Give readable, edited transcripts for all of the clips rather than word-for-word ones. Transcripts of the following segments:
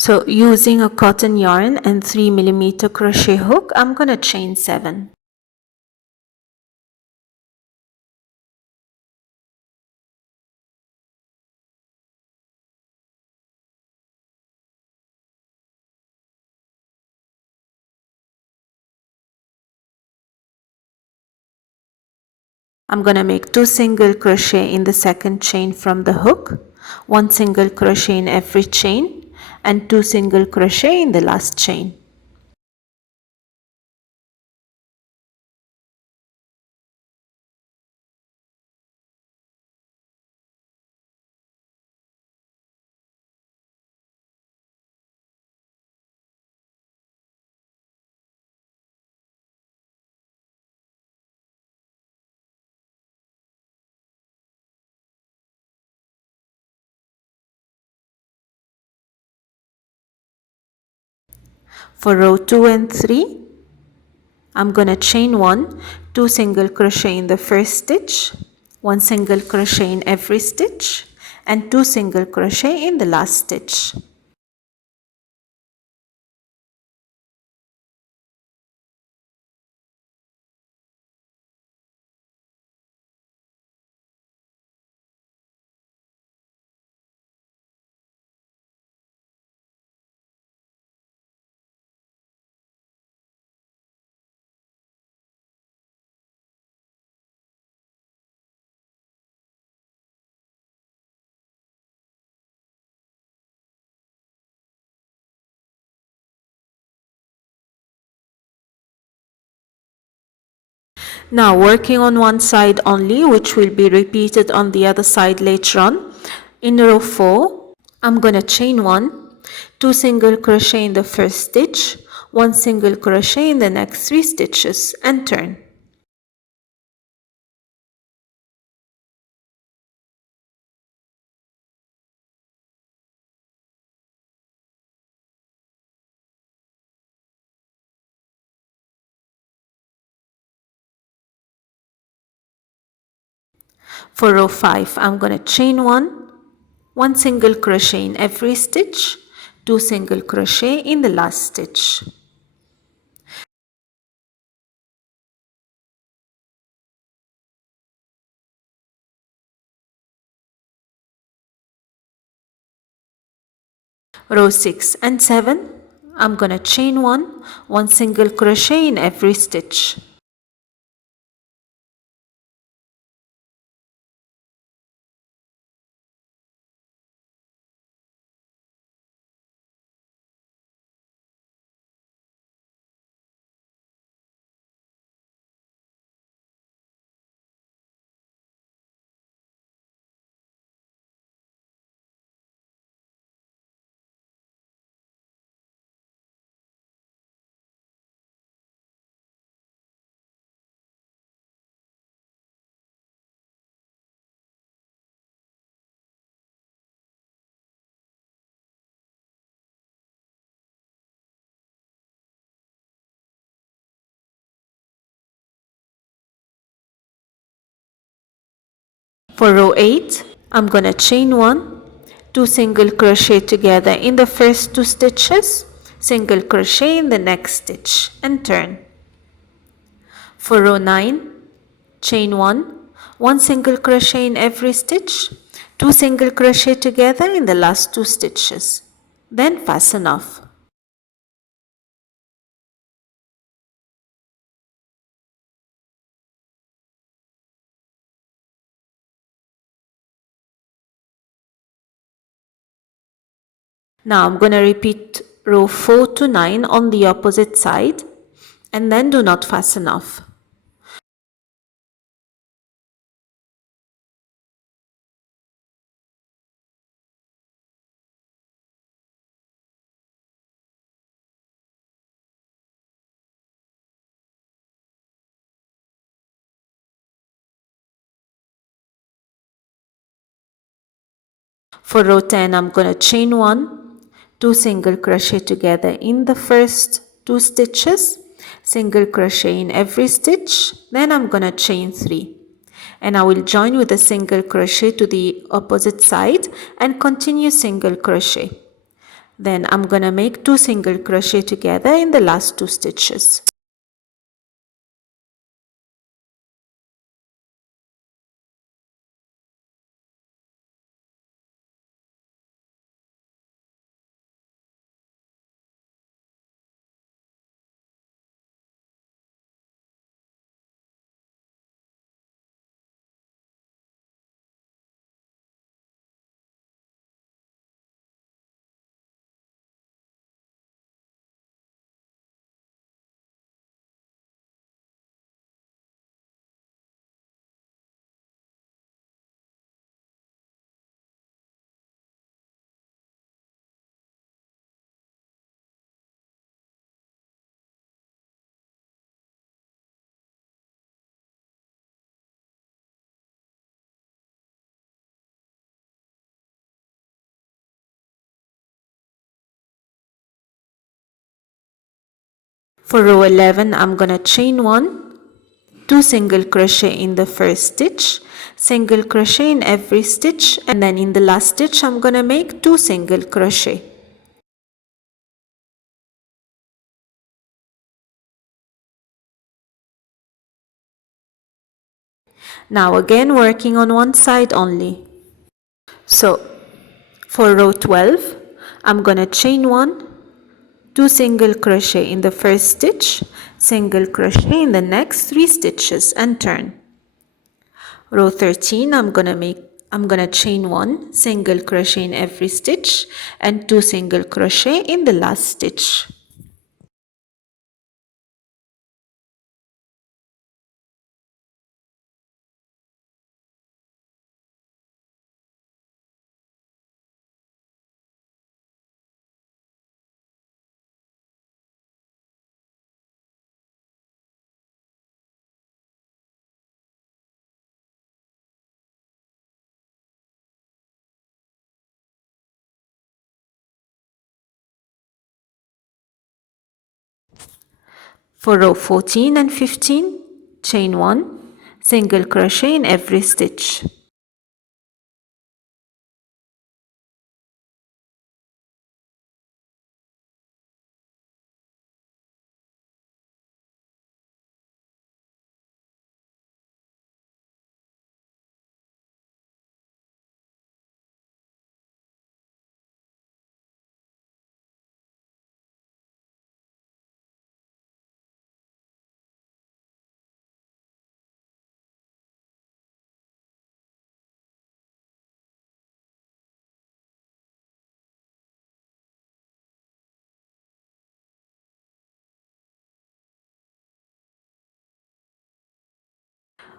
So using a cotton yarn and 3mm crochet hook, I'm gonna chain 7. I'm gonna make 2 single crochet in the second chain from the hook, 1 single crochet in every chain, and 2 single crochet in the last chain. For row 2 and 3, I'm gonna chain 1, 2 single crochet in the first stitch, 1 single crochet in every stitch, and 2 single crochet in the last stitch. Now working on one side only, which will be repeated on the other side later on. In row 4, I'm gonna chain 1, 2 single crochet in the first stitch, 1 single crochet in the next 3 stitches, and turn. For row 5, I'm gonna chain 1, 1 single crochet in every stitch, 2 single crochet in the last stitch. Row 6 and 7, I'm gonna chain 1, 1 single crochet in every stitch. For row 8, I'm gonna chain 1, 2 single crochet together in the first 2 stitches, single crochet in the next stitch, and turn. For row 9, chain 1, 1 single crochet in every stitch, 2 single crochet together in the last 2 stitches, then fasten off. Now I'm going to repeat row 4 to 9 on the opposite side, and then do not fasten off. For row 10, I'm going to chain 1, 2 single crochet together in the first 2 stitches, single crochet in every stitch, then I'm going to chain 3. And I will join with a single crochet to the opposite side and continue single crochet. Then I'm gonna make 2 single crochet together in the last 2 stitches. For row 11, I'm gonna chain 1, 2 single crochet in the first stitch, single crochet in every stitch, and then in the last stitch I'm gonna make 2 single crochet. Now again working on one side only. So for row 12, I'm gonna chain 1, 2 single crochet in the first stitch, single crochet in the next 3 stitches and turn. Row 13, I'm gonna chain 1 single crochet in every stitch and 2 single crochet in the last stitch. For row 14 and 15, chain 1 single crochet in every stitch.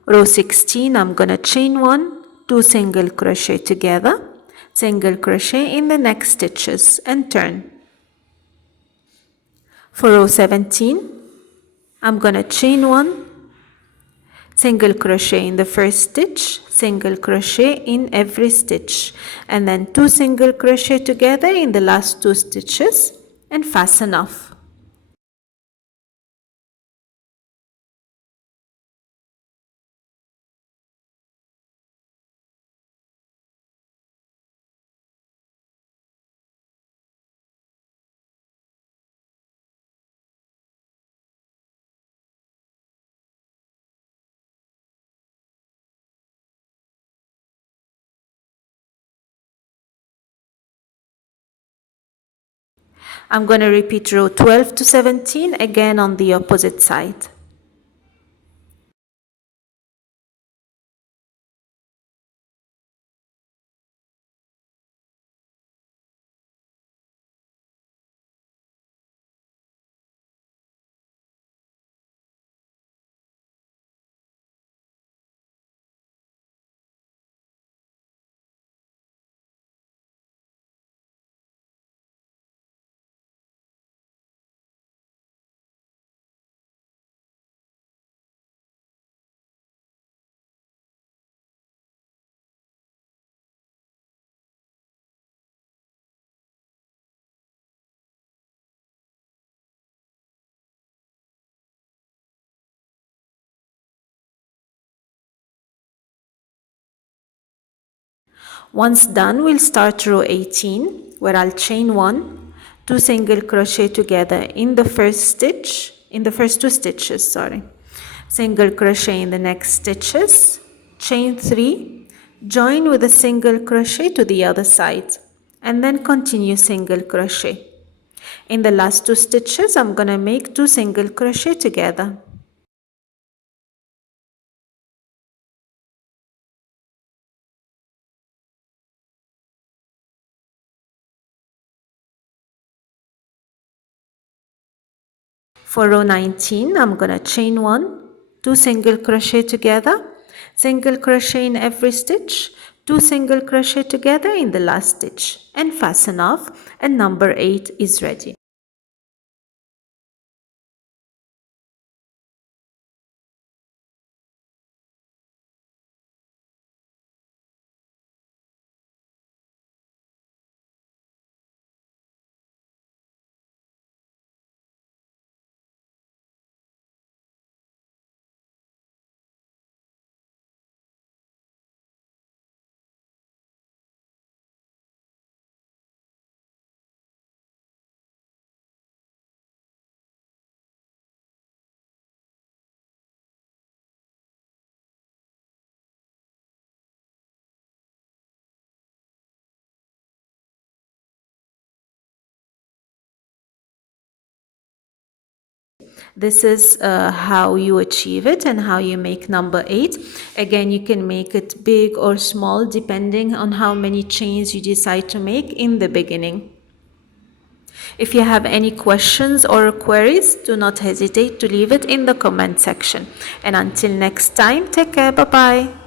Row 16, I'm gonna chain 1, 2 single crochet together, single crochet in the next stitches and turn. For row 17, I'm gonna chain 1, single crochet in the first stitch, single crochet in every stitch, and then 2 single crochet together in the last 2 stitches and fasten off. I'm going to repeat row 12 to 17 again on the opposite side. Once done, we'll start row 18 where I'll chain 1, 2 single crochet together in the first stitch, in the first 2 stitches, sorry. Single crochet in the next stitches, chain 3, join with a single crochet to the other side, and then continue single crochet. In the last 2 stitches, I'm gonna make 2 single crochet together. For row 19, I'm gonna chain 1, 2 single crochet together, single crochet in every stitch, 2 single crochet together in the last stitch, and fasten off, and number 8 is ready. This is how you achieve it and how you make number 8. Again, you can make it big or small depending on how many chains you decide to make in the beginning. If you have any questions or queries, do not hesitate to leave it in the comment section. And until next time, take care. Bye-bye.